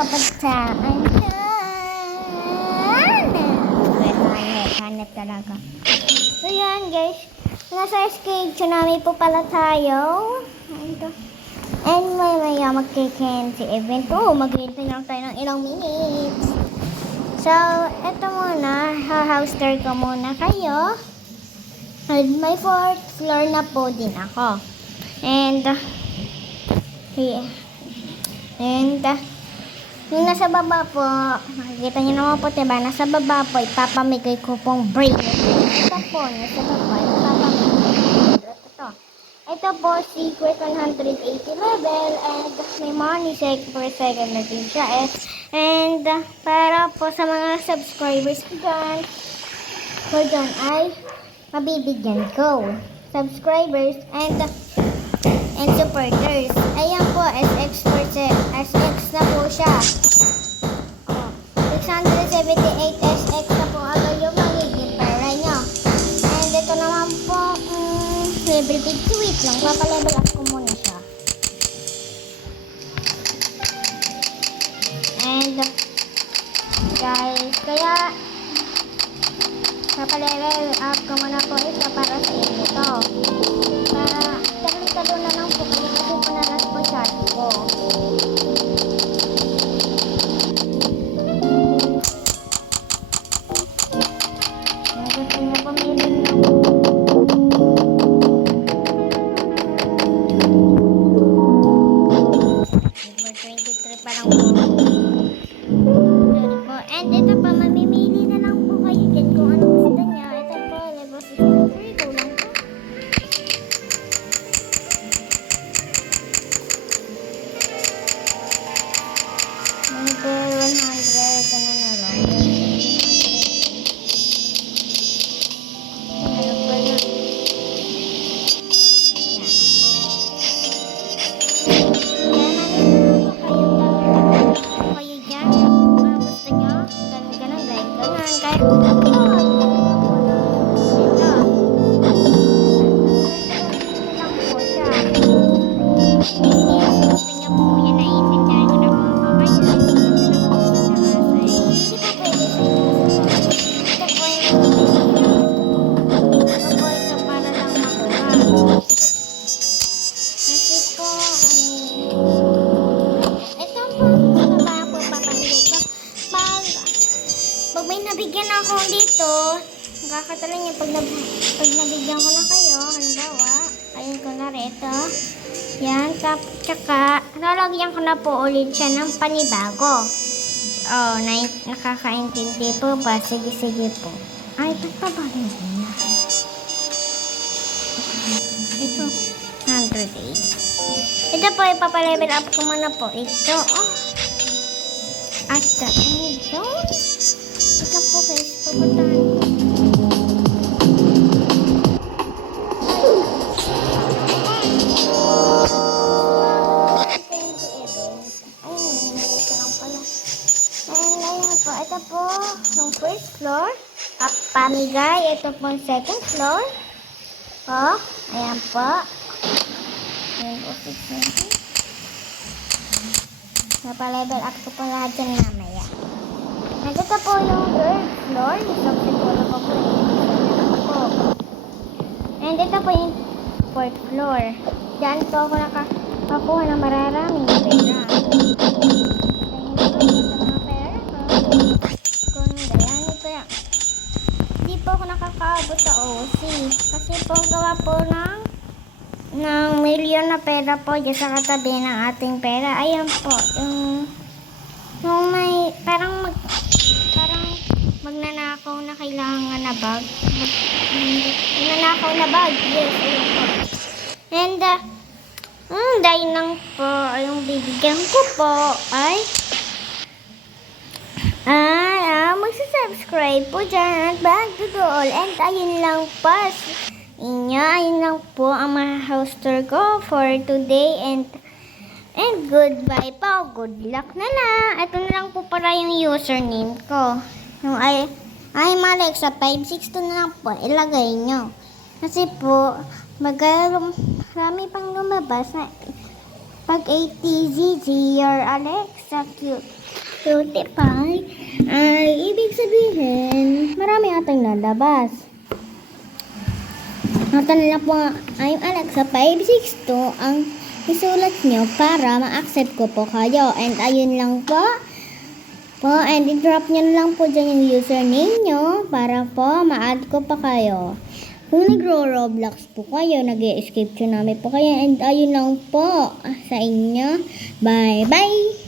kabataan hanap talaga. So yan guys, nasa SK Tsunami po pala tayo. And maya magkikin si event. Maghihintay lang tayo ng ilang minutes. So, eto muna, house tour ko muna kayo. And may 4th floor na po din ako. And yung nasa baba po, makikita nyo naman po, diba? Nasa baba po, ipapamigay ko pong brain. Ito po, nasa baba, ipapamigay ko. Ito po, secret 180 level, and may money per second na din siya. And para po sa mga subscribers ko dyan ay mabibigyan ko. Subscribers and supporters. Ayan po, SX na po siya. 678 SX na po agad yung magiging pera nyo. And ito naman po, level 50. Wait lang, papalevel up ko muna siya. And guys, kaya papalevel up ko muna po ito para sa inyo to. Para talo na lang po kayo kasi panaras po chat ko. Gusto nyo pumili ng number 23 pa lang po. And ito pa, mamimili na lang po kayo dyan kung anong gusto nyo. Ito po, level 63, kulang po. Level 100, ano na lang. Ano po na? Yan. Kayo dyan. Ano gusto nyo? Ganun, like, ganun. Kahit pag may nabigyan ako dito, nakakatala niya pag nabigyan ko na kayo, halimbawa, ayun ko na rito. Yan, tsaka lalagyan ko na po ulit siya ng panibago. Oh, nakakaintindi po ba? Sige po. Ay, ba't pa ba rin na? Ito, 108. Ito po, ipapalevel up ko muna po. Ito, at the end zone. Ito po guys, pupuntahan ko. Ito po, yung first floor. Pamigay. Ito po yung second floor. Ayan po. Ayan po, 620. Napalevel up ko po lahat dyan mamaya. Ito po yung third floor. Isang siguro po po. And ito po yung fourth floor. Diyan po ako nakakuha ng mararaming pera. Kung dayani pera. Hindi po ako nakakaabot sa OC. Kasi po gawa po ng milyon na pera po dyan sa katabi ng ating pera. Ayan po. Yung may parang magnanakaw na kailangan na bag. Magnanakaw na bag. Yes, ayun po. And dahil lang po, yung bibigyan ko po ay magsasubscribe po dyan at back to all. And ayun lang po ayun lang po ang mga house tour ko for today. And goodbye po. Good luck na lang. Ito na lang po para yung username ko. Yung I'm Alexa 562 na lang po. Ilagay nyo. Kasi po, marami pang lumabas na pag ATZZ your Alexa cute. Spotify ay ibig sabihin marami atang lalabas. Natanong lang po ay Alexa 562 ang isulat nyo para ma-accept ko po kayo. And ayun lang po. And i-drop nyo lang po dyan yung username nyo para po ma-add ko pa kayo. Kung nagro-Roblox po kayo, nag-escape tsunami po kayo. And ayun lang po sa inyo. Bye-bye!